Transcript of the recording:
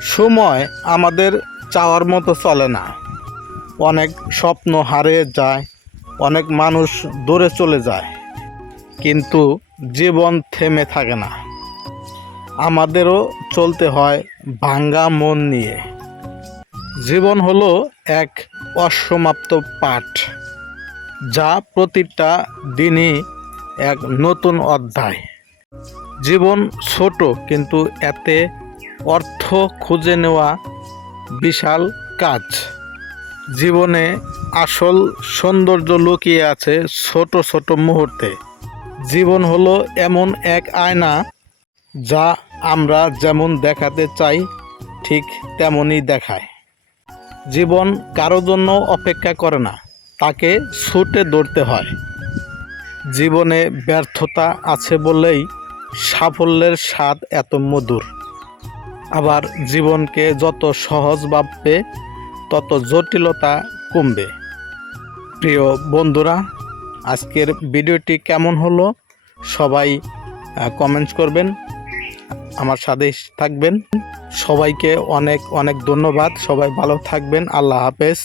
সময় আমাদের চাওয়ার মতো চলে না। অনেক স্বপ্ন হারিয়ে যায়, অনেক মানুষ দূরে চলে যায়, কিন্তু জীবন থেমে থাকে না। আমাদেরও চলতে হয় ভাঙ্গা মন নিয়ে। জীবন হলো এক অসমাপ্ত পাঠ, যা প্রতিটা দিনই এক নতুন অধ্যায়। জীবন ছোট, কিন্তু এতে অর্থ খুঁজে নেওয়া বিশাল কাজ। জীবনে আসল সৌন্দর্য লুকিয়ে আছে ছোট ছোট মুহূর্তে। জীবন হলো এমন এক আয়না, যা আমরা যেমন দেখাতে চাই ঠিক তেমনই দেখায়। জীবন কারো জন্য অপেক্ষা করে না, তাকে ছুটে ধরতে হয়। জীবনে ব্যর্থতা আছে বলেই সাফল্যের স্বাদ এত মধুর। আবার জীবনকে যত সহজ ভাববে তত জটিলতা কমবে। প্রিয় বন্ধুরা, আজকের ভিডিওটি কেমন হলো সবাই কমেন্টস করবেন, আমার সাথে থাকবেন। সবাইকে অনেক অনেক ধন্যবাদ। সবাই ভালো থাকবেন। আল্লাহ হাফেজ।